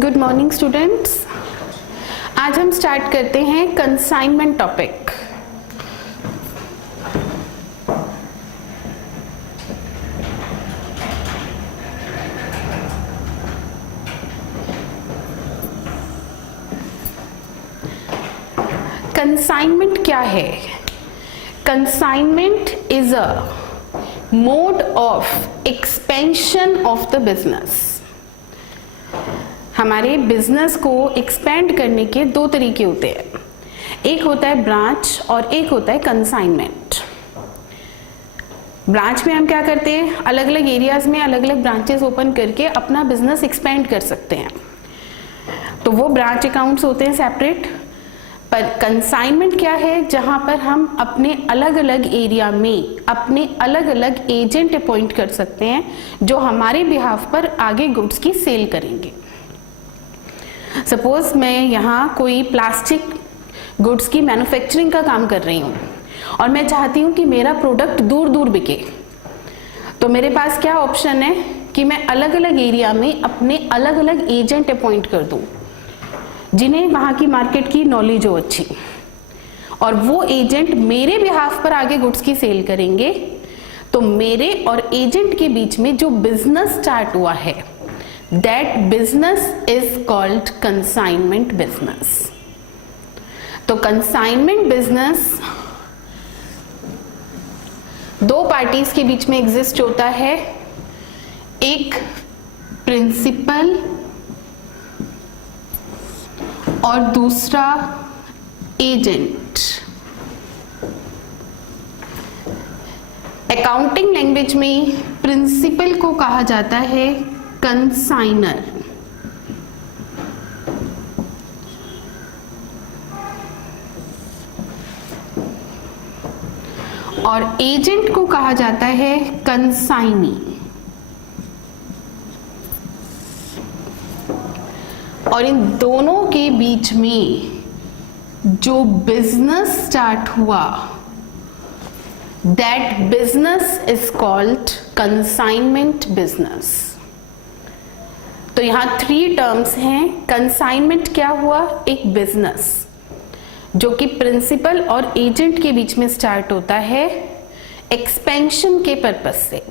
Good morning students. आज हम start करते हैं कंसाइनमेंट टॉपिक। कंसाइनमेंट क्या है? Consignment is a mode of expansion of the business. हमारे बिजनेस को एक्सपेंड करने के दो तरीके होते हैं, एक होता है ब्रांच और एक होता है कंसाइनमेंट। ब्रांच में हम क्या करते हैं, अलग अलग एरियाज में अलग अलग ब्रांचेस ओपन करके अपना बिजनेस एक्सपेंड कर सकते हैं, तो वो ब्रांच अकाउंट्स होते हैं सेपरेट। पर कंसाइनमेंट क्या है, जहां पर हम अपने अलग अलग एरिया में अपने अलग अलग एजेंट अपॉइंट कर सकते हैं जो हमारे बिहाफ पर आगे गुड्स की सेल करेंगे। सपोज मैं यहाँ कोई प्लास्टिक गुड्स की मैन्युफैक्चरिंग का काम कर रही हूँ और मैं चाहती हूँ कि मेरा प्रोडक्ट दूर दूर बिके, तो मेरे पास क्या ऑप्शन है कि मैं अलग अलग एरिया में अपने अलग अलग एजेंट अपॉइंट कर दूँ जिन्हें वहाँ की मार्केट की नॉलेज हो अच्छी, और वो एजेंट मेरे बिहाफ पर आगे गुड्स की सेल करेंगे। तो मेरे और एजेंट के बीच में जो बिजनेस स्टार्ट हुआ है, that business is called consignment business। तो consignment business दो पार्टीज के बीच में एग्जिस्ट होता है, एक प्रिंसिपल और दूसरा एजेंट। अकाउंटिंग लैंग्वेज में प्रिंसिपल को कहा जाता है कंसाइनर और एजेंट को कहा जाता है कंसाइनी। और इन दोनों के बीच में जो बिजनेस स्टार्ट हुआ, that business is called consignment business. तो यहां 3 टर्म्स हैं। कंसाइनमेंट क्या हुआ, एक बिजनेस जो कि प्रिंसिपल और एजेंट के बीच में स्टार्ट होता है एक्सपेंशन के पर्पस से।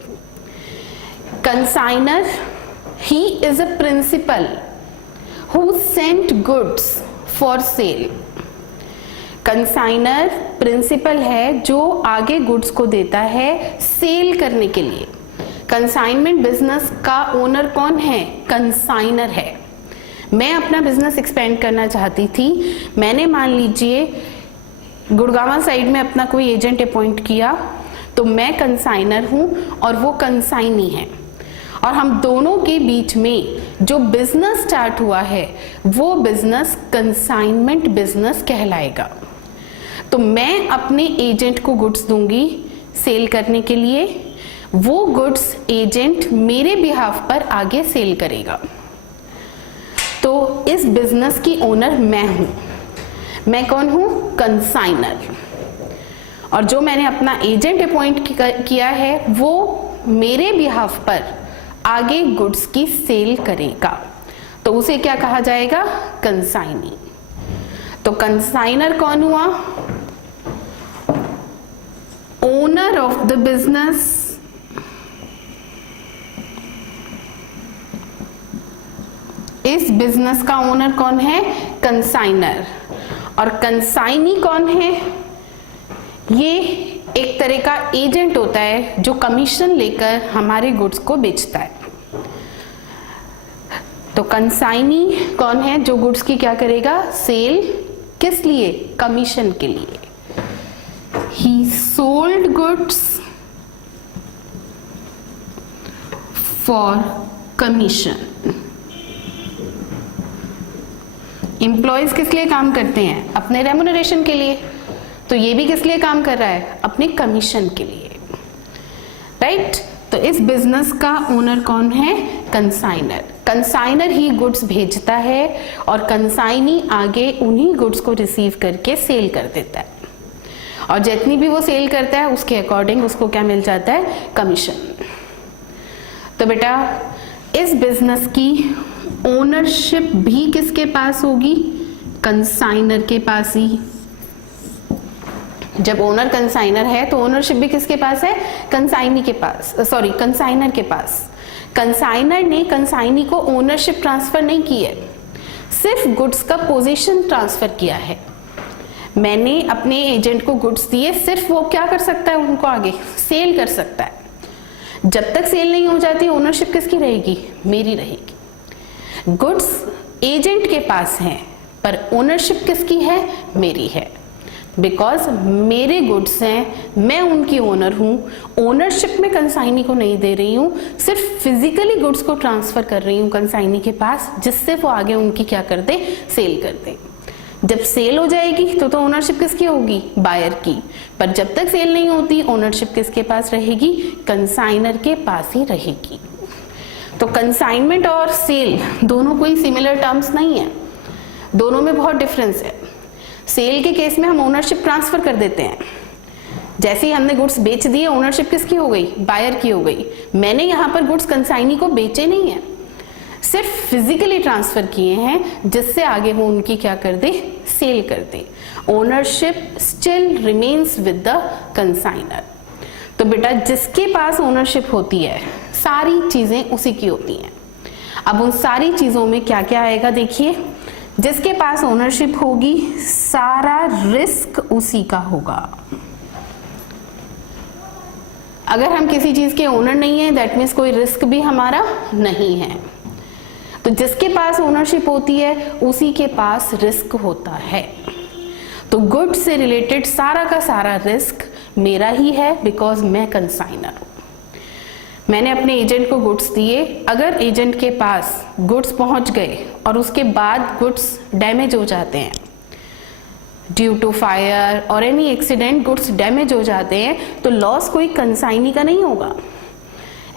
Consignor he is a principal who sent goods for sale. Consignor principal है जो आगे गुड्स को देता है सेल करने के लिए। कंसाइनमेंट बिजनेस का ओनर कौन है, कंसाइनर है। मैं अपना बिजनेस एक्सपेंड करना चाहती थी, मैंने मान लीजिए गुड़गांव साइड में अपना कोई एजेंट अपॉइंट किया, तो मैं कंसाइनर हूं और वो कंसाइनी है, और हम दोनों के बीच में जो बिजनेस स्टार्ट हुआ है वो बिजनेस कंसाइनमेंट बिजनेस कहलाएगा। तो मैं अपने एजेंट को गुड्स दूंगी सेल करने के लिए, वो गुड्स एजेंट मेरे बिहाफ पर आगे सेल करेगा। तो इस बिजनेस की ओनर मैं हूं। मैं कौन हूं, कंसाइनर। और जो मैंने अपना एजेंट अपॉइंट किया है वो मेरे बिहाफ पर आगे गुड्स की सेल करेगा, तो उसे क्या कहा जाएगा, कंसाइनी। तो कंसाइनर कौन हुआ, ओनर ऑफ द बिजनेस। इस बिजनेस का ओनर कौन है, कंसाइनर। और कंसाइनी कौन है, ये एक तरह का एजेंट होता है जो कमीशन लेकर हमारे गुड्स को बेचता है। तो कंसाइनी कौन है, जो गुड्स की क्या करेगा, सेल। किस लिए, कमीशन के लिए। ही sold goods for commission. Employees किस लिए काम करते हैं, अपने रेम्युनरेशन के लिए, तो ये भी किस लिए काम कर रहा है, अपने कमीशन के लिए, राइट। तो इस बिजनेस का ओनर कौन है, कंसाइनर। कंसाइनर ही गुड्स भेजता है और कंसाइनी आगे उन्हीं गुड्स को रिसीव करके सेल कर देता है, और जितनी भी वो सेल करता है उसके अकॉर्डिंग उसको क्या मिल जाता है, कमीशन। तो बेटा इस बिजनेस की ओनरशिप भी किसके पास होगी? कंसाइनर के पास ही। जब ओनर कंसाइनर है तो ओनरशिप भी किसके पास है? कंसाइनी के पास, सॉरी कंसाइनर के पास। कंसाइनर ने कंसाइनी को ओनरशिप ट्रांसफर नहीं की है, सिर्फ गुड्स का पोजीशन ट्रांसफर किया है। मैंने अपने एजेंट को गुड्स दिए, सिर्फ वो क्या कर सकता है? उनको आगे सेल कर सकता है। जब तक सेल नहीं हो जाती ओनरशिप किसकी रहेगी? मेरी रहेगी। गुड्स एजेंट के पास हैं पर ओनरशिप किसकी है? मेरी है। बिकॉज मेरे गुड्स हैं, मैं उनकी ओनर हूं। ओनरशिप में कंसाइनी को नहीं दे रही हूं, सिर्फ फिजिकली गुड्स को ट्रांसफर कर रही हूं कंसाइनी के पास, जिससे वो आगे उनकी क्या कर दे? सेल कर दे। जब सेल हो जाएगी तो ओनरशिप किसकी होगी? बायर की। पर जब तक सेल नहीं होती ओनरशिप किसके पास रहेगी? कंसाइनर के पास ही रहेगी। तो कंसाइनमेंट और सेल दोनों कोई सिमिलर टर्म्स नहीं है, दोनों में बहुत डिफरेंस है। सेल के केस में हम ओनरशिप ट्रांसफर कर देते हैं, जैसे ही हमने गुड्स बेच दिए ओनरशिप किसकी हो गई? बायर की हो गई। मैंने यहाँ पर गुड्स कंसाइनी को बेचे नहीं है, सिर्फ फिजिकली ट्रांसफर किए हैं, जिससे आगे वो उनकी क्या कर दे? सेल कर दे। Ownership still remains with the consignor. तो बेटा जिसके पास ओनरशिप होती है सारी चीजें उसी की होती हैं। अब उन सारी चीजों में क्या क्या आएगा देखिए। जिसके पास ओनरशिप होगी सारा रिस्क उसी का होगा। अगर हम किसी चीज के ओनर नहीं है दैट मीन्स कोई रिस्क भी हमारा नहीं है। तो जिसके पास ओनरशिप होती है उसी के पास रिस्क होता है। तो गुड्स से रिलेटेड सारा का सारा रिस्क मेरा ही है, बिकॉज मैं कंसाइनर हूं। मैंने अपने एजेंट को गुड्स दिए, अगर एजेंट के पास गुड्स पहुंच गए और उसके बाद गुड्स डैमेज हो जाते हैं ड्यू टू फायर और एनी एक्सीडेंट, गुड्स डैमेज हो जाते हैं, तो लॉस कोई कंसाइनी का नहीं होगा।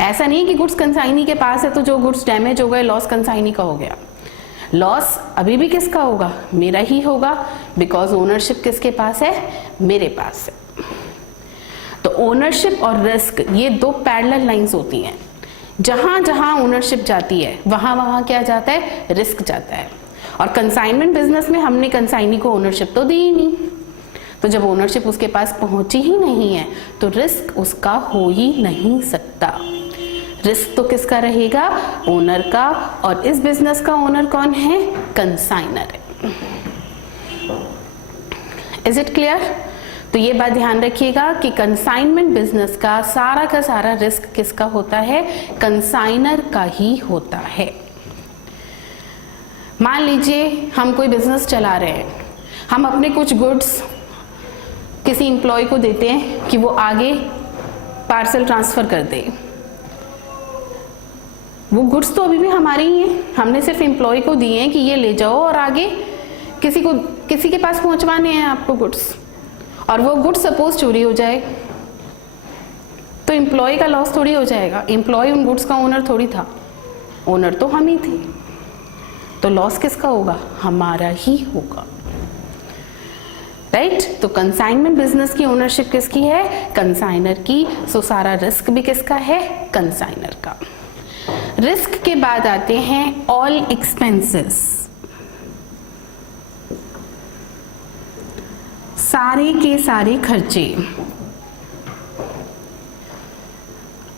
ऐसा नहीं कि गुड्स कंसाइनी के पास है तो जो गुड्स डैमेज हो गए लॉस कंसाइनी का हो गया। लॉस अभी भी किसका होगा? मेरा ही होगा, बिकॉज ओनरशिप किसके पास है? मेरे पास है। तो ओनरशिप और रिस्क ये दो पैरेलल लाइंस होती हैं। जहां जहां ओनरशिप जाती है वहां वहां क्या जाता है? रिस्क जाता है। और कंसाइनमेंट बिजनेस में हमने कंसाइनी को ओनरशिप तो दी ही नहीं, तो जब ओनरशिप उसके पास पहुंची ही नहीं है तो रिस्क उसका हो ही नहीं सकता। रिस्क तो किसका रहेगा? ओनर का। और इस बिजनेस का ओनर कौन है? कंसाइनर है। Is it clear? तो ये बात ध्यान रखिएगा कि कंसाइनमेंट बिजनेस का सारा रिस्क किसका होता है? कंसाइनर का ही होता है। मान लीजिए हम कोई बिजनेस चला रहे हैं, हम अपने कुछ गुड्स किसी एम्प्लॉय को देते हैं कि वो आगे पार्सल ट्रांसफर कर दे। वो गुड्स तो अभी भी हमारे ही हैं, हमने सिर्फ एम्प्लॉय को दिए हैं कि ये ले जाओ और आगे किसी के पास पहुंचवाने हैं आपको गुड्स, और वो गुड्स सपोज चोरी हो जाए तो एम्प्लॉय का लॉस थोड़ी हो जाएगा। एम्प्लॉय उन गुड्स का ओनर थोड़ी था, ओनर तो हम ही थे, तो लॉस किसका होगा? हमारा ही होगा। राइट? तो कंसाइनमेंट बिजनेस की ओनरशिप किसकी है? कंसाइनर की। सो सारा रिस्क भी किसका है? कंसाइनर का। रिस्क के बाद आते हैं ऑल एक्सपेंसेस, सारे के सारे खर्चे।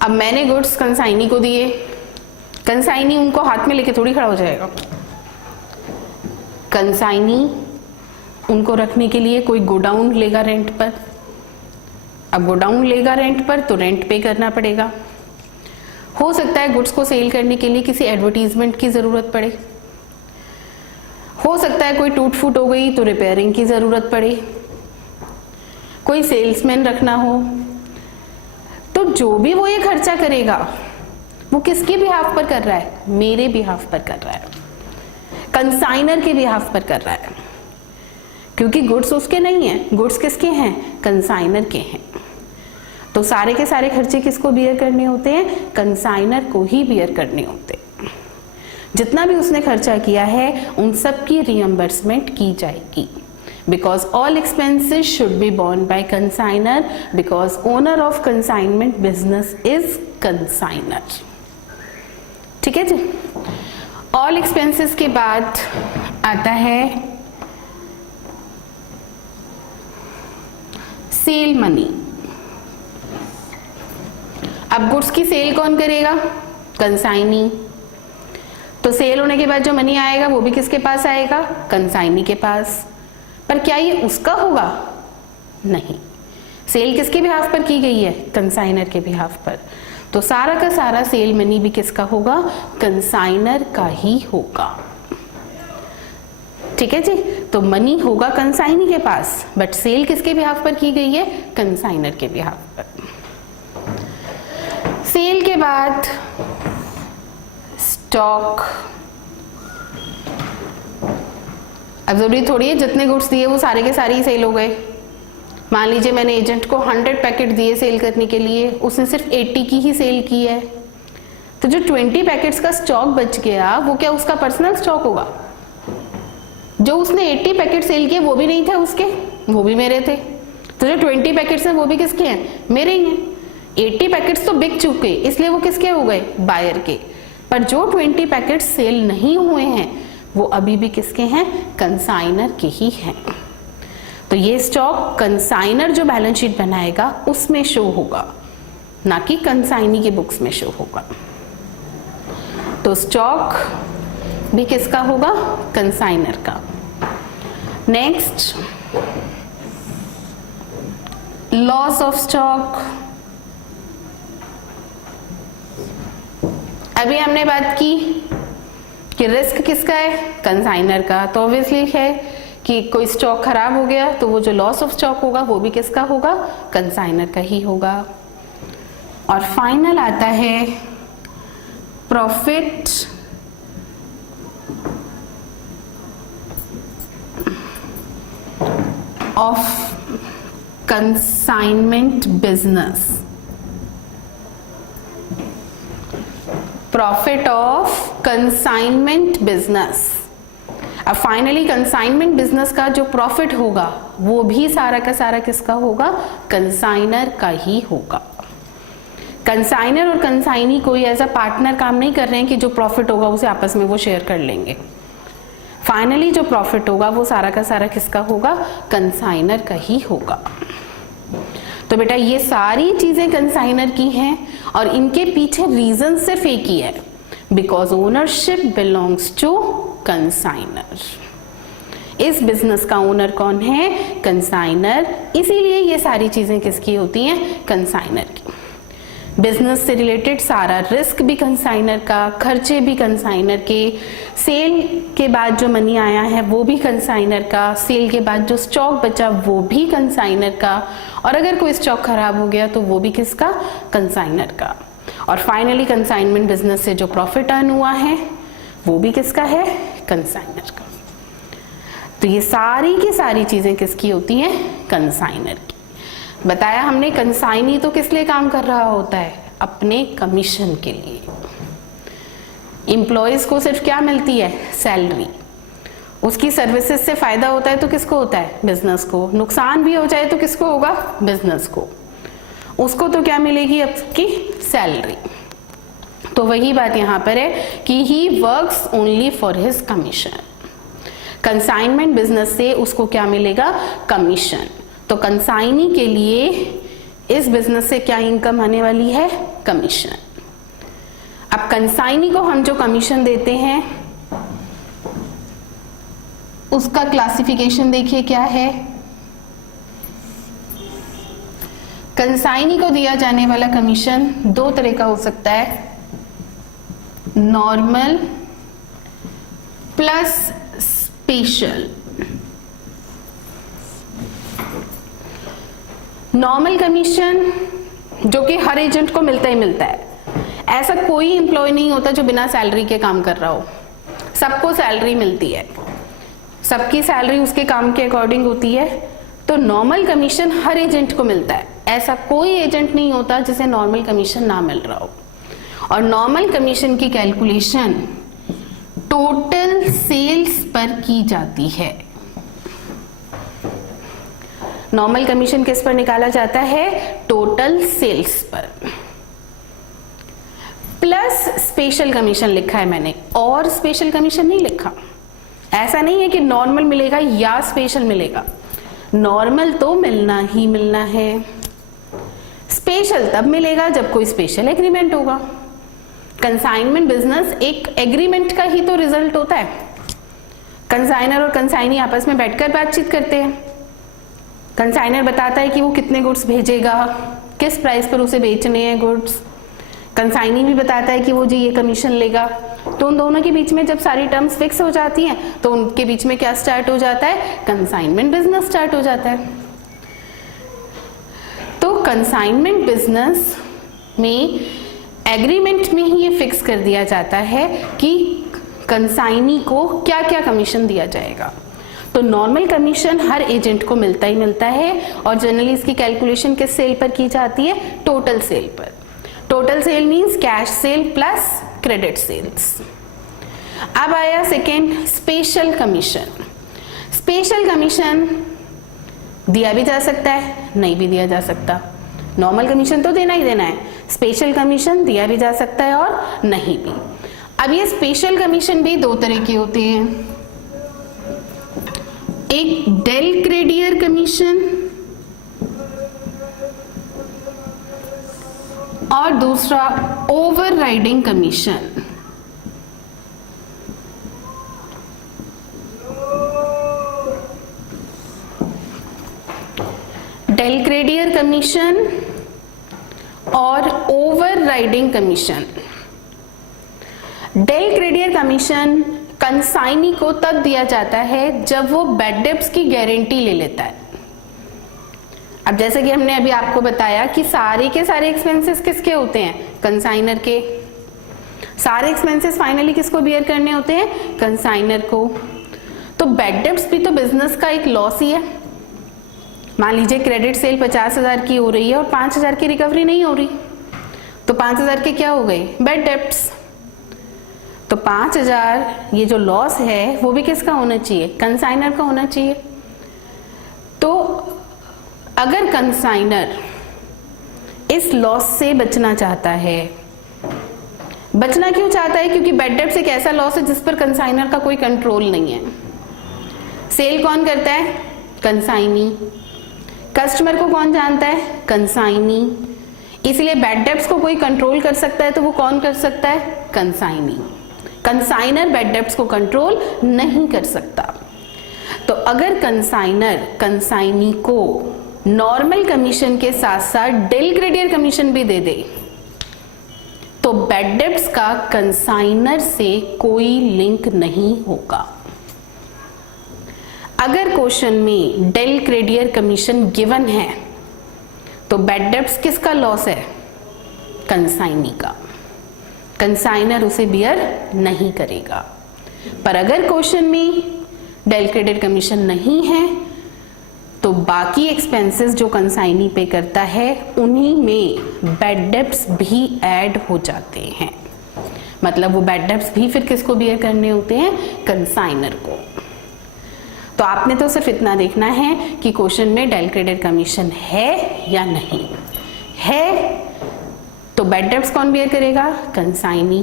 अब मैंने गुड्स कंसाइनी को दिए, कंसाइनी उनको हाथ में लेके थोड़ी खड़ा हो जाएगा। कंसाइनी उनको रखने के लिए कोई गोडाउन लेगा रेंट पर। अब गोडाउन लेगा रेंट पर तो रेंट पे करना पड़ेगा। हो सकता है गुड्स को सेल करने के लिए किसी एडवर्टीजमेंट की जरूरत पड़े, हो सकता है कोई टूट फूट हो गई तो रिपेयरिंग की जरूरत पड़े, कोई सेल्समैन रखना हो। तो जो भी वो ये खर्चा करेगा वो किसके बिहाफ पर कर रहा है? मेरे बिहाफ पर कर रहा है, कंसाइनर के बिहाफ पर कर रहा है, क्योंकि गुड्स उसके नहीं है, गुड्स किसके हैं? कंसाइनर के हैं। तो सारे के सारे खर्चे किसको बियर करने होते हैं? कंसाइनर को ही बियर करने होते हैं। जितना भी उसने खर्चा किया है उन सब की रियम्बर्समेंट की जाएगी, because all expenses should be borne by consignor, because owner of consignment business is consignor. ठीक है जी? ऑल एक्सपेंसेस के बाद आता है सेल मनी। अब गुड्स की सेल कौन करेगा? कंसाइनी। तो सेल होने के बाद जो मनी आएगा वो भी किसके पास आएगा? कंसाइनी के पास। पर क्या ये उसका होगा? नहीं। सेल किसके बिहाफ पर की गई है? कंसाइनर के बिहाफ पर। तो सारा का सारा सेल मनी भी किसका होगा? कंसाइनर का ही होगा। ठीक है जी। तो मनी होगा कंसाइनी के पास, बट सेल किसके बिहाफ पर की गई है? कंसाइनर के बिहाफ पर। सेल के बाद स्टॉक। अब जरूरी थोड़ी है जितने गुड्स दिए वो सारे के सारे ही सेल हो गए। मान लीजिए मैंने एजेंट को 100 पैकेट दिए सेल करने के लिए, उसने सिर्फ 80 की ही सेल की है, तो जो 20 पैकेट्स का स्टॉक बच गया वो क्या उसका पर्सनल स्टॉक होगा? जो उसने 80 पैकेट सेल किए वो भी नहीं थे उसके, वो भी मेरे थे। तो जो 20 पैकेट्स हैं वो भी किसके हैं? मेरे ही हैं। 80 पैकेट्स तो बिक चुके इसलिए वो किसके हो गए? बायर के। पर जो 20 पैकेट्स सेल नहीं हुए हैं वो अभी भी किसके हैं? कंसाइनर के ही हैं। तो ये स्टॉक कंसाइनर जो बैलेंस शीट बनाएगा उसमें शो होगा, ना कि कंसाइनी के बुक्स में शो होगा। तो स्टॉक भी किसका होगा? कंसाइनर का। Next, loss of stock. अभी हमने बात की कि रिस्क किसका है? कंसाइनर का। तो ऑब्वियसली है कि कोई स्टॉक खराब हो गया तो वो जो लॉस ऑफ स्टॉक होगा वो भी किसका होगा? कंसाइनर का ही होगा। और फाइनल आता है profit of consignment business. Profit of consignment business. अब फाइनली कंसाइनमेंट बिजनेस का जो प्रॉफिट होगा वो भी सारा का सारा किसका होगा? कंसाइनर का ही होगा। कंसाइनर और कंसाइनी कोई ऐसा पार्टनर काम नहीं कर रहे हैं कि जो प्रॉफिट होगा उसे आपस में वो शेयर कर लेंगे। फाइनली जो प्रॉफिट होगा वो सारा का सारा किसका होगा? कंसाइनर का ही होगा। तो बेटा ये सारी चीजें कंसाइनर की हैं और इनके पीछे रीजन सिर्फ एक ही है, because ownership belongs to consignor. इस बिजनेस का ओनर कौन है? कंसाइनर। इसीलिए ये सारी चीजें किसकी होती हैं? कंसाइनर की। बिजनेस से रिलेटेड सारा रिस्क भी कंसाइनर का, खर्चे भी कंसाइनर के, सेल के बाद जो मनी आया है वो भी कंसाइनर का, सेल के बाद जो स्टॉक बचा वो भी कंसाइनर का, और अगर कोई स्टॉक खराब हो गया तो वो भी किसका? कंसाइनर का। और फाइनली कंसाइनमेंट बिजनेस से जो प्रॉफिट अर्न हुआ है वो भी किसका है? कंसाइनर का। तो ये सारी की सारी चीजें किसकी होती हैं? कंसाइनर की। बताया हमने कंसाइनी तो किस लिए काम कर रहा होता है? अपने कमीशन के लिए। एम्प्लॉयज को सिर्फ क्या मिलती है? सैलरी। उसकी सर्विसेज से फायदा होता है तो किसको होता है? बिजनेस को। नुकसान भी हो जाए तो किसको होगा? बिजनेस को। उसको तो क्या मिलेगी? आपकी सैलरी। तो वही बात यहां पर है कि he works only for his commission. Consignment business से उसको क्या मिलेगा? कमीशन। तो कंसाइनी के लिए इस बिजनेस से क्या इनकम आने वाली है? कमीशन। अब कंसाइनी को हम जो कमीशन देते हैं उसका क्लासिफिकेशन देखिए क्या है। कंसाइनी को दिया जाने वाला कमीशन दो तरह का हो सकता है, normal plus special. Normal commission जो कि हर एजेंट को मिलता ही मिलता है। ऐसा कोई एम्प्लॉय नहीं होता जो बिना सैलरी के काम कर रहा हो, सबको सैलरी मिलती है, सबकी सैलरी उसके काम के अकॉर्डिंग होती है। तो नॉर्मल कमीशन हर एजेंट को मिलता है, ऐसा कोई एजेंट नहीं होता जिसे नॉर्मल कमीशन ना मिल रहा हो। और नॉर्मल कमीशन की कैलकुलेशन टोटल सेल्स पर की जाती है। नॉर्मल कमीशन किस पर निकाला जाता है? टोटल सेल्स पर। प्लस स्पेशल कमीशन लिखा है मैंने, और स्पेशल कमीशन नहीं लिखा। ऐसा नहीं है कि नॉर्मल मिलेगा या स्पेशल मिलेगा, नॉर्मल तो मिलना ही मिलना है, स्पेशल तब मिलेगा जब कोई स्पेशल एग्रीमेंट होगा। कंसाइनमेंट बिजनेस एक एग्रीमेंट का ही तो रिजल्ट होता है। कंसाइनर और कंसाइनी आपस में बैठकर बातचीत करते हैं। कंसाइनर बताता है कि वो कितने गुड्स भेजेगा, किस प्राइस पर उसे बेचने हैं गुड्स। कंसाइनी भी बताता है कि वो जी ये कमीशन लेगा। तो उन दोनों के बीच में जब सारी टर्म्स फिक्स हो जाती हैं तो उनके बीच में क्या स्टार्ट हो जाता है, कंसाइनमेंट बिजनेस स्टार्ट हो जाता है। तो कंसाइनमेंट बिजनेस में एग्रीमेंट में ही ये फिक्स कर दिया जाता है कि कंसाइनी को क्या क्या कमीशन दिया जाएगा। तो नॉर्मल कमीशन हर एजेंट को मिलता ही मिलता है, और जनरली इसकी कैलकुलेशन किस सेल पर की जाती है, टोटल सेल पर। Total sale means cash sale plus credit sales. अब आया second, special commission. Special commission दिया भी जा सकता है, नहीं भी दिया जा सकता। नॉर्मल कमीशन तो देना ही देना है, स्पेशल कमीशन दिया भी जा सकता है और नहीं भी। अब ये स्पेशल कमीशन भी दो तरह के होते हैं, एक डेल क्रेडियर कमीशन और दूसरा overriding commission. Del credere commission और overriding commission. Del credere commission consignee को तब दिया जाता है जब वो बैड डेब्ट्स की गारंटी ले लेता है। अब जैसे कि हमने अभी आपको बताया कि सारे के सारे एक्सपेंसेस किसके होते हैं, कंसाइनर के। सारे एक्सपेंसेस फाइनली किसको बियर करने होते हैं, कंसाइनर को। तो बैड डेब्ट्स भी तो बिजनेस का एक लॉस ही है। मान लीजिए क्रेडिट सेल 50,000 की हो रही है और 5,000 की रिकवरी नहीं हो रही, तो 5,000 के क्या हो गए, बैड डेब्ट्स। तो 5,000 ये जो लॉस है वो भी किसका होना चाहिए, कंसाइनर का होना चाहिए। तो अगर कंसाइनर इस लॉस से बचना चाहता है, बचना क्यों चाहता है, क्योंकि बैड डेब्ट्स एक ऐसा लॉस है जिस पर कंसाइनर का कोई कंट्रोल नहीं है। सेल कौन करता है, कंसाइनी। कस्टमर को कौन जानता है, कंसाइनी। इसलिए बैड डेब्ट्स को कोई कंट्रोल कर सकता है तो वो कौन कर सकता है, कंसाइनी। कंसाइनर बैड डेब्ट्स को कंट्रोल नहीं कर सकता। तो अगर कंसाइनर कंसाइनी को नॉर्मल कमीशन के साथ साथ डेल क्रेडियर कमीशन भी दे दे तो बैड डेब्ट्स का कंसाइनर से कोई लिंक नहीं होगा। अगर क्वेश्चन में डेल क्रेडियर कमीशन गिवन है तो बैड डेब्ट्स किसका लॉस है, कंसाइनी का। कंसाइनर उसे बियर नहीं करेगा। पर अगर क्वेश्चन में डेल क्रेडियर कमीशन नहीं है तो बाकी एक्सपेंसेस जो कंसाइनी पे करता है उन्हीं में बैड डेब्ट्स भी ऐड हो जाते हैं। मतलब वो बैड डेब्ट्स भी फिर किसको बियर करने होते हैं, कंसाइनर को। तो आपने तो सिर्फ इतना देखना है कि क्वेश्चन में डेल क्रेडियर कमीशन है या नहीं है, तो बैड डेब्ट्स कौन बियर करेगा, कंसाइनी।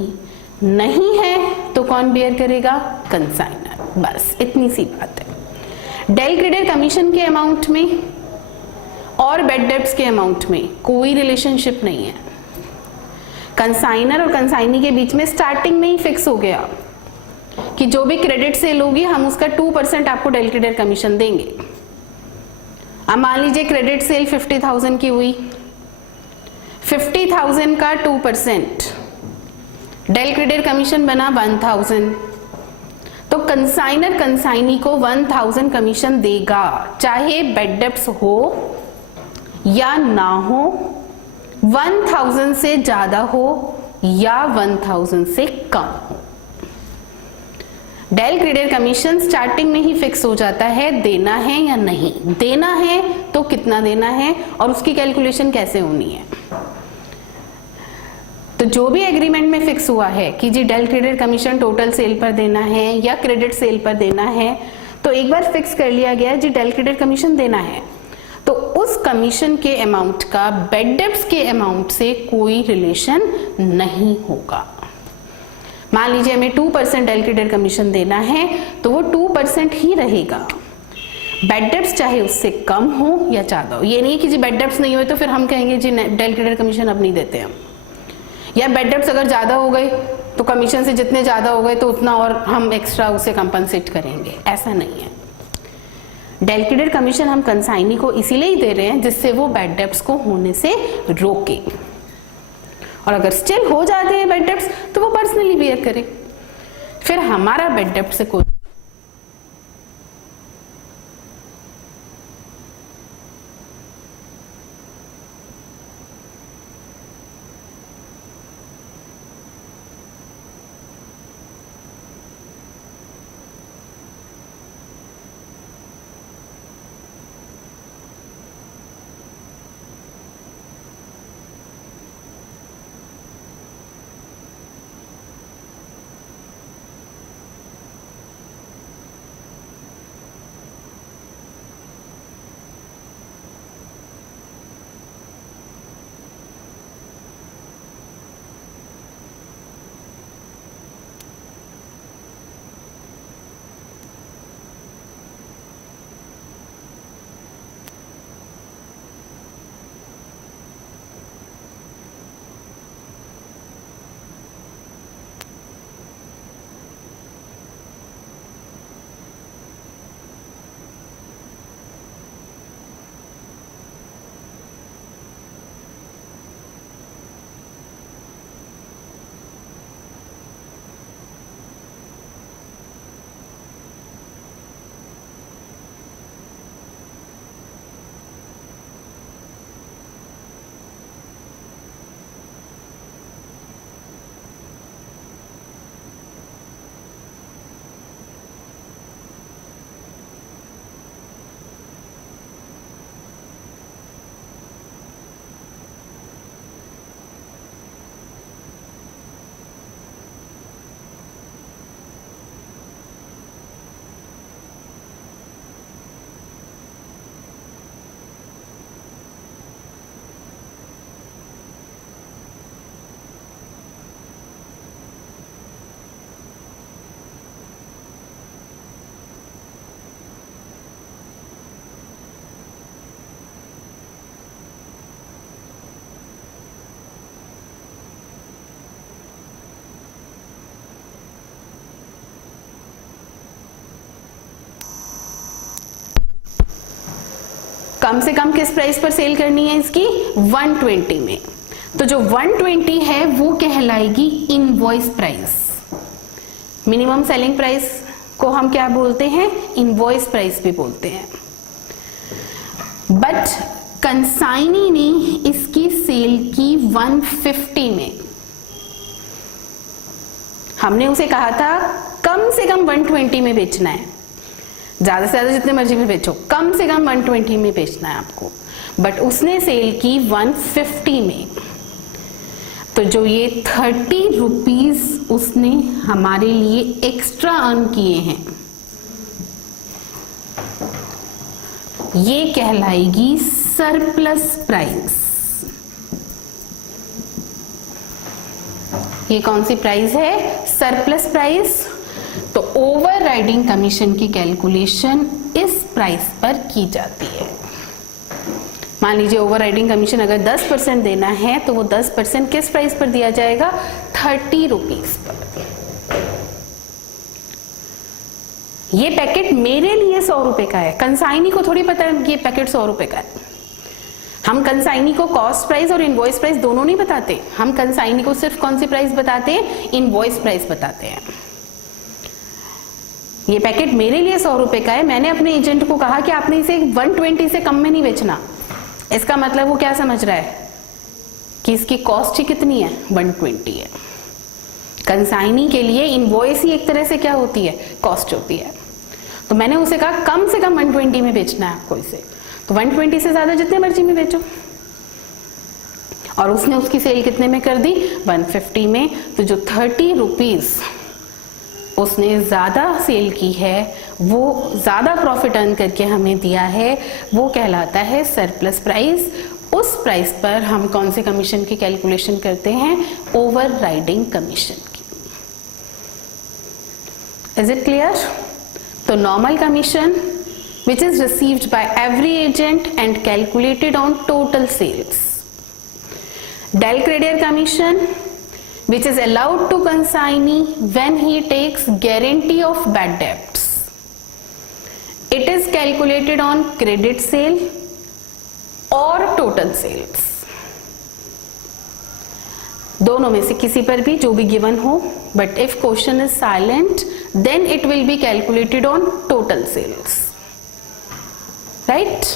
नहीं है तो कौन बियर करेगा, कंसाइनर। बस इतनी सी बात है। डेल क्रेडियर कमीशन के अमाउंट में और बैड डेब्ट्स के अमाउंट में कोई रिलेशनशिप नहीं है। कंसाइनर और कंसाइनी के बीच में स्टार्टिंग में ही फिक्स हो गया कि जो भी क्रेडिट सेल होगी हम उसका 2% आपको डेल क्रेडियर कमीशन देंगे। अब मान लीजिए क्रेडिट सेल 50,000 की हुई, 50,000 का 2% डेल क्रेडियर कमीशन बना 1,000। तो कंसाइनर कंसाइनी को 1,000 कमीशन देगा, चाहे बैड डेब्ट्स हो या ना हो, 1,000 से ज्यादा हो या 1,000 से कम हो। डेल क्रेडियर कमीशन स्टार्टिंग में ही फिक्स हो जाता है, देना है या नहीं देना है, तो कितना देना है और उसकी कैलकुलेशन कैसे होनी है। तो जो भी एग्रीमेंट में फिक्स हुआ है कि जी del credere commission total sale पर देना है या क्रेडिट सेल पर देना है, तो एक बार फिक्स कर लिया गया जी डेल क्रेडियर कमीशन देना है, तो उस कमीशन के अमाउंट का बैड डेब्ट्स के अमाउंट से कोई रिलेशन नहीं होगा। मान लीजिए हमें 2% डेलक्रेडिट कमीशन देना है तो वो 2% ही रहेगा, बैड डेब्ट्स चाहे उससे कम हो या ज्यादा हो। ये नहीं कि जी बैड डेब्ट्स नहीं हुए तो फिर हम कहेंगे जी डेलक्रेडिट कमीशन अब नहीं देते हम, या बैड डेब्ट्स अगर ज्यादा हो गए तो कमीशन से जितने ज्यादा हो गए तो उतना और हम एक्स्ट्रा उसे कंपनसेट करेंगे, ऐसा नहीं है। डेलक्रेडिट कमीशन हम कंसाइनी को इसीलिए ही दे रहे हैं जिससे वो बैड डेब्ट्स को होने से रोके, और अगर स्टिल हो जाते हैं बैड डेब्ट्स तो वो पर्सनली बियर करे, फिर हमारा बैड डेब्ट से कोई कम से कम किस प्राइस पर सेल करनी है इसकी, 120 में। तो जो 120 है वो कहलाएगी invoice price. Minimum selling price को हम क्या बोलते हैं, इनवॉइस प्राइस भी बोलते हैं। बट कंसाइनी ने इसकी सेल की 150 में। हमने उसे कहा था कम से कम 120 में बेचना है, ज्यादा से ज्यादा जितने मर्जी में बेचो, कम से कम 120 में बेचना है आपको। बट उसने सेल की 150 में। तो जो ये 30 रुपीज उसने हमारे लिए एक्स्ट्रा अर्न किए हैं, ये कहलाएगी सरप्लस प्राइस। ये कौन सी प्राइस है, सरप्लस प्राइस। तो ओवर राइडिंग कमीशन की कैलकुलेशन इस प्राइस पर की जाती है। मान लीजिए ओवर राइडिंग कमीशन अगर 10% देना है तो वो 10% किस प्राइस पर दिया जाएगा, 30 रुपीज पर। ये पैकेट मेरे लिए 100 रुपए का है, कंसाइनी को थोड़ी पता है ये पैकेट 100 रुपए का है। हम कंसाइनी को कॉस्ट प्राइस और इनवॉइस प्राइस दोनों नहीं बताते, हम कंसाइनी को सिर्फ कौन सी प्राइस बताते हैं, इनवॉइस प्राइस बताते हैं। ये पैकेट मेरे लिए 100 रुपए का है, मैंने अपने एजेंट को कहा कि आपने इसे 120 से कम में नहीं बेचना। इसका मतलब वो क्या समझ रहा है कि इसकी कॉस्ट ही कितनी है, 120 है। कंसाइनी के लिए इनवॉइस ही एक तरह से क्या होती है, कॉस्ट होती है। तो मैंने उसे कहा कम से कम 120 में बेचना है आपको इसे, तो 120 से ज्यादा जितने मर्जी में बेचो। और उसने उसकी सेल कितने में कर दी, 150 में। तो जो 30 रुपीज उसने ज़्यादा सेल की है, वो ज़्यादा प्रॉफिट अर्न करके हमें दिया है, वो कहलाता है सरप्लस प्राइस। उस प्राइस पर हम कौन से कमीशन की कैलकुलेशन करते हैं? ओवर राइडिंग कमीशन की। Is it clear? तो normal commission which is received by every agent and calculated on total sales. Del creditor commission which is allowed to consignee when he takes guarantee of bad debts. It is calculated on credit sale or total sales. दोनों में से किसी पर भी जो भी given हो, but if question is silent then it will be calculated on total sales. Right?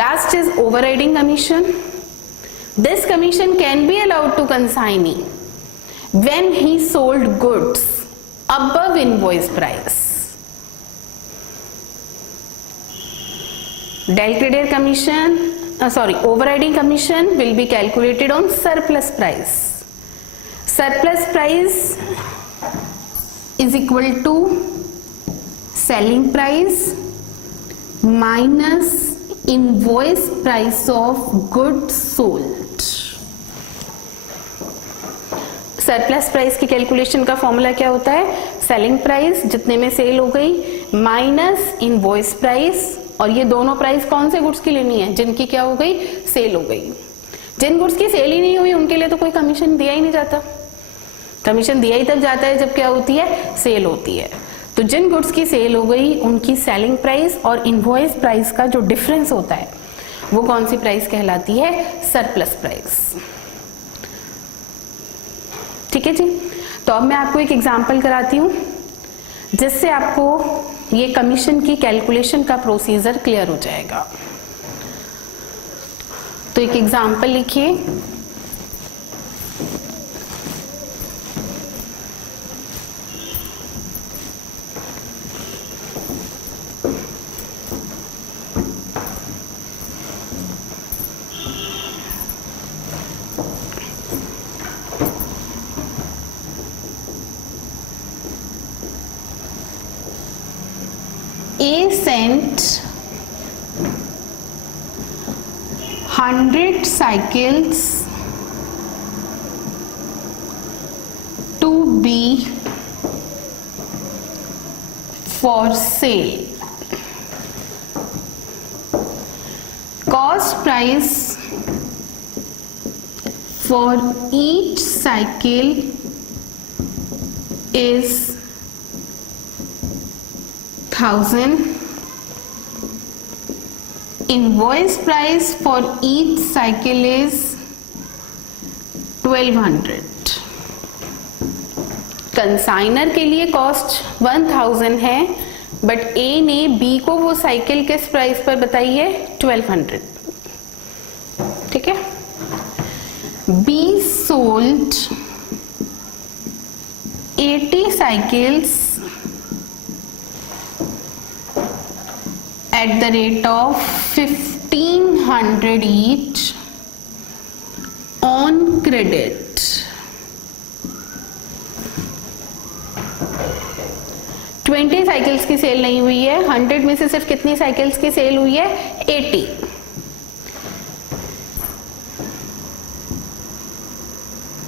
Last is overriding commission. This commission can be allowed to consignee when he sold goods above invoice price. Del creditor commission, overriding commission will be calculated on surplus price. Surplus price is equal to selling price minus invoice price of goods sold. Surplus price की calculation का formula क्या होता है? Selling price जितने में cell हो गई minus invoice price, और ये दोनों प्राइस कौन से गुड्स की लेनी है? जिनकी क्या हो गई? सेल हो गई। जिन गुड्स की सेल ही नहीं हुई उनके लिए तो कोई कमीशन दिया ही नहीं जाता। कमीशन दिया ही तब जाता है जब क्या होती है? सेल होती है। तो जिन गुड्स की सेल हो गई उनकी सेलिंग प्राइस और इनवॉइस प्राइस का जो डिफरेंस होता है वो कौन सी प्राइस कहलाती है? Surplus price. ठीक है जी। तो अब मैं आपको एक एग्जांपल कराती हूँ जिससे आपको ये कमीशन की कैलकुलेशन का प्रोसीजर क्लियर हो जाएगा। तो एक एग्जांपल लिखिए। A sent 100 cycles to be for sale. Cost price for each cycle is 1000. Invoice price for each cycle is 1200. Consignor के लिए कॉस्ट 1000 है, बट ए ने बी को वो साइकिल किस प्राइस पर बताई है? 1200। ठीक है। Be sold 80 cycles at the rate of 1500 each on credit. Twenty cycles की सेल नहीं हुई है, 100 में से सिर्फ कितनी साइकिल्स की सेल हुई है? 80।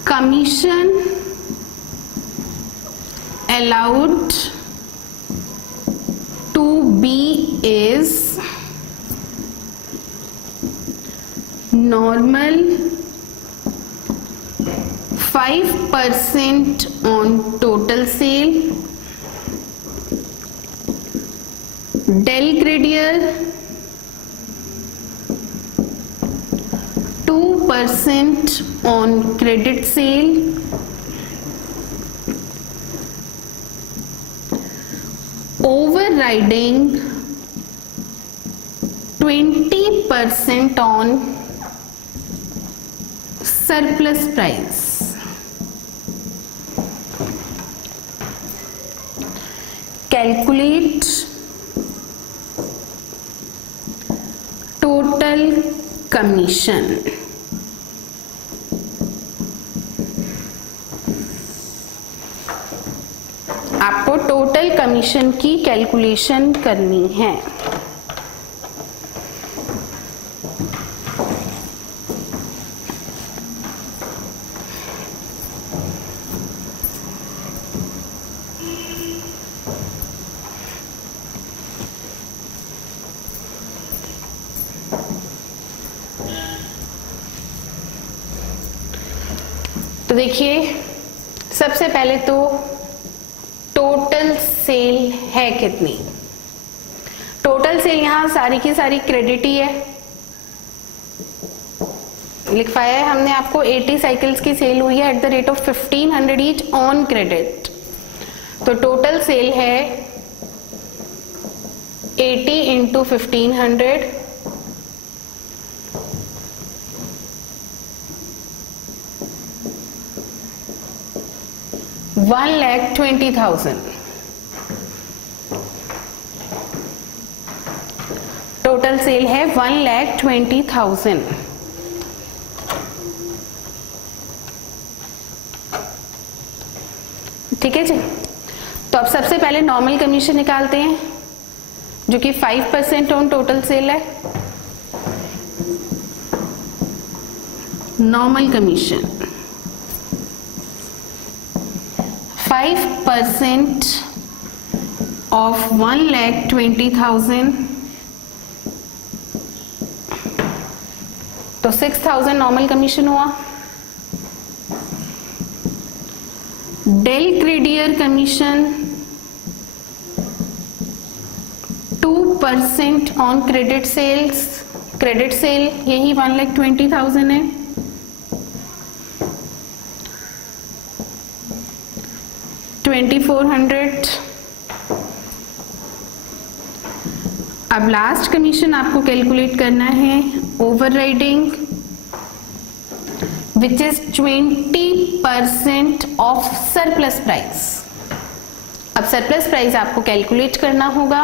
Commission allowed to be is normal 5% on total sale, Del creditor 2% on credit sale, overriding 20% on surplus price. Calculate total commission. आपको टोटल कमीशन की कैलकुलेशन करनी है। तो देखिए, सबसे पहले तो टोटल सेल है कितनी। टोटल सेल यहां सारी की सारी क्रेडिट ही है, लिखवाया है हमने आपको 80 साइकिल्स की सेल हुई है at the rate of 1500 each on credit. तो टोटल सेल है 80 इंटू 1500, $1,20,000। टोटल सेल है 1,20,000। ठीक है जी। तो अब सबसे पहले नॉर्मल कमीशन निकालते हैं, जो कि 5% ऑन टोटल सेल है। नॉर्मल कमीशन 5% of 1,20,000, तो 6,000 नॉर्मल कमीशन हुआ। Del credere commission 2% on credit sales, credit sale यही 1,20,000 है। $2,400। अब लास्ट कमीशन आपको कैलकुलेट करना है overriding, which is 20% of surplus price. अब सरप्लस प्राइस आपको कैलकुलेट करना होगा।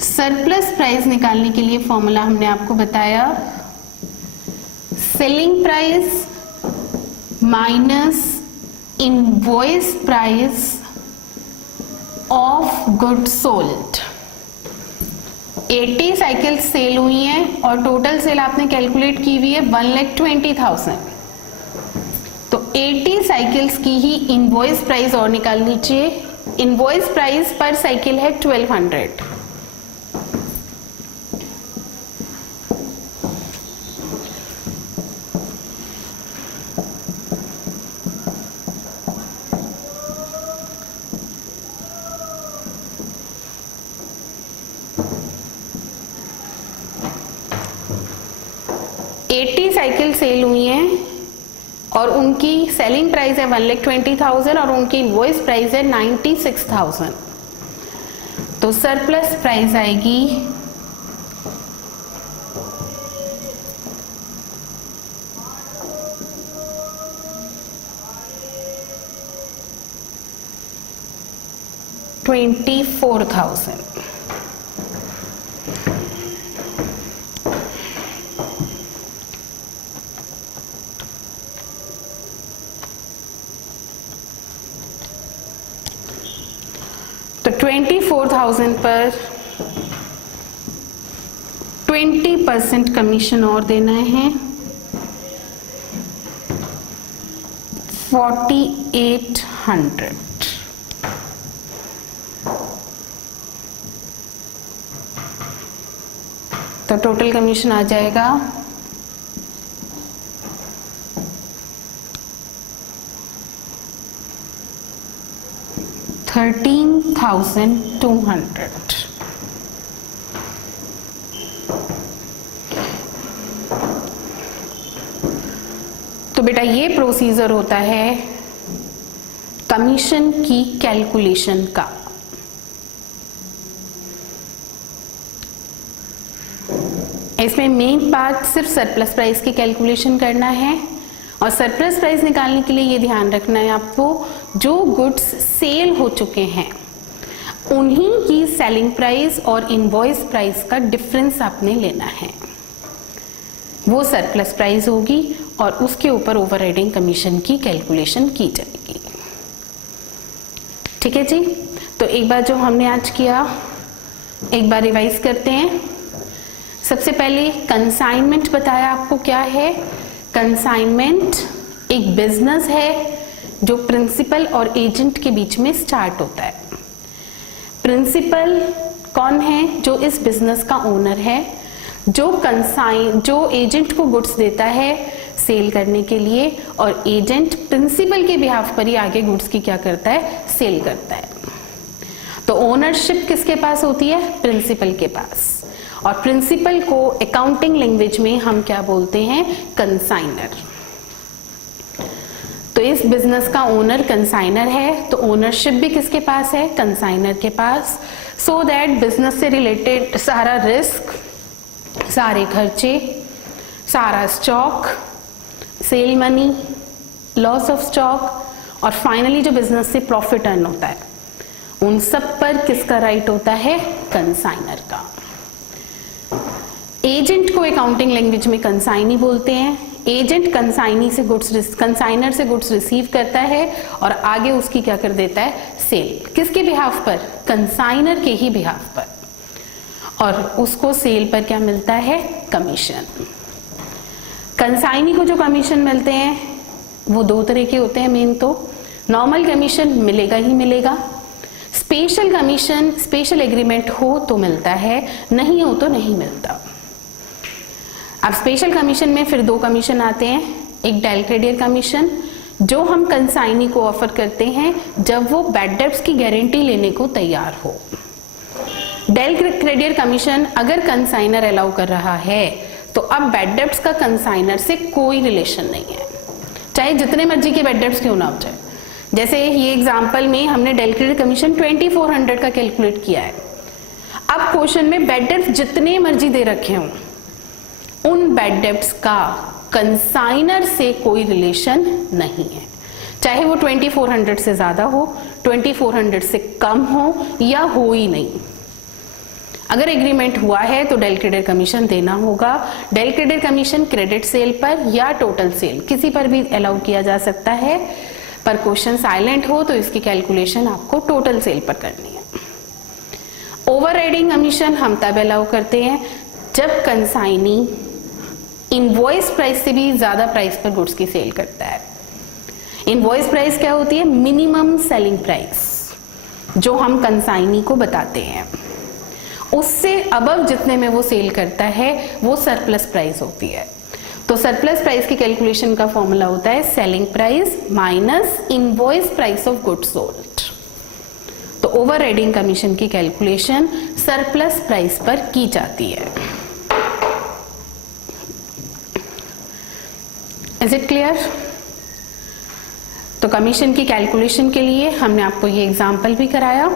सरप्लस प्राइस निकालने के लिए फॉर्मूला हमने आपको बताया, selling price minus invoice price of good sold. 80 cycle sale हुई हैं और टोटल सेल आपने कैलकुलेट की हुई है 1,20,000। तो 80 साइकिल्स की ही इनवॉइस प्राइस और निकाल लीजिए। इनवॉइस प्राइस पर साइकिल है 1,200। साइकिल सेल हुई हैं और उनकी सेलिंग प्राइस है 1,20,000 और उनकी इनवॉइस प्राइस है 96,000। तो सरप्लस प्राइस आएगी $24,000। तो 24,000 पर 20% कमीशन और देना है, 4,800। तो टोटल कमीशन आ जाएगा 13,200। तो बेटा ये प्रोसीजर होता है कमीशन की कैलकुलेशन का। इसमें मेन पार्ट सिर्फ सरप्लस प्राइस की कैलकुलेशन करना है और सरप्लस प्राइस निकालने के लिए ये ध्यान रखना है आपको, जो गुड्स सेल हो चुके हैं उन्हीं की सेलिंग प्राइस और इनवॉइस प्राइस का डिफरेंस आपने लेना है, वो सरप्लस प्राइस होगी और उसके ऊपर ओवरराइडिंग कमीशन की कैलकुलेशन की जाएगी। ठीक है जी। तो एक बार जो हमने आज किया एक बार रिवाइज करते हैं। सबसे पहले कंसाइनमेंट बताया आपको क्या है। कंसाइनमेंट एक बिजनेस है जो प्रिंसिपल और एजेंट के बीच में स्टार्ट होता है। प्रिंसिपल कौन है? जो इस बिजनेस का ओनर है, जो एजेंट को गुड्स देता है सेल करने के लिए, और एजेंट प्रिंसिपल के बिहाफ पर ही आगे गुड्स की क्या करता है? सेल करता है। तो ओनरशिप किसके पास होती है? प्रिंसिपल के पास। और प्रिंसिपल को अकाउंटिंग लैंग्वेज में हम क्या बोलते हैं? कंसाइनर। तो इस बिजनेस का ओनर कंसाइनर है, तो ओनरशिप भी किसके पास है? कंसाइनर के पास। सो दैट बिजनेस से रिलेटेड सारा रिस्क, सारे खर्चे, सारा stock, sale money, loss of stock और फाइनली जो बिजनेस से प्रॉफिट अर्न होता है, उन सब पर किसका राइट होता है? कंसाइनर का। एजेंट को अकाउंटिंग लैंग्वेज में कंसाइनी बोलते हैं। एजेंट कंसाइनर से गुड्स रिसीव करता है और आगे उसकी क्या कर देता है? सेल। किसके बिहाफ पर? कंसाइनर के ही बिहाफ पर। और उसको सेल पर क्या मिलता है? कमीशन। कंसाइनी को जो कमीशन मिलते हैं वो दो तरह के होते हैं मेन तो। नॉर्मल कमीशन मिलेगा ही मिलेगा, स्पेशल कमीशन स्पेशल एग्रीमेंट हो तो मिलता है, नहीं हो तो नहीं मिलता। अब स्पेशल कमीशन में फिर दो कमीशन आते हैं। एक डेल क्रेडियर कमीशन जो हम कंसाइनी को ऑफर करते हैं जब वो बैड डेब्ट्स की गारंटी लेने को तैयार हो। डेल क्रेडियर कमीशन अगर कंसाइनर अलाउ कर रहा है तो अब बैड डेब्ट्स का कंसाइनर से कोई रिलेशन नहीं है, चाहे जितने मर्जी के बैड डेब्ट्स क्यों ना हो जाए। जैसे ये एग्जांपल में हमने डेल क्रेडियर कमीशन 2400 का कैलकुलेट किया है। अब क्वेश्चन में बैड डेब्ट्स जितने मर्जी दे रखे हों, उन बैड डेब्ट्स का कंसाइनर से कोई रिलेशन नहीं है, चाहे वो 2400 से ज्यादा हो, 2400 से कम हो या हो ही नहीं। अगर एग्रीमेंट हुआ है तो डेल क्रेडियर कमीशन देना होगा। Del credere commission credit sale पर या टोटल सेल किसी पर भी अलाउ किया जा सकता है, पर क्वेश्चन साइलेंट हो तो इसकी कैलकुलेशन आपको टोटल सेल पर करनी है। ओवरराइडिंग कमीशन हम तब अलाउ करते हैं जब कंसाइनी इनवॉइस प्राइस से भी ज्यादा प्राइस पर गुड्स की सेल करता है। इनवॉइस प्राइस क्या होती है? मिनिमम सेलिंग प्राइस जो हम कंसाइनी को बताते हैं। उससे अबव जितने में वो सेल करता है वो सरप्लस प्राइस होती है। तो सरप्लस प्राइस की कैलकुलेशन का फॉर्मूला होता है selling price minus invoice price of goods sold. तो ओवरराइडिंग कमीशन की कैलकुलेशन सरप्लस प्राइस पर की जाती है। Is it clear? तो कमीशन की कैलकुलेशन के लिए हमने आपको ये एग्जाम्पल भी कराया।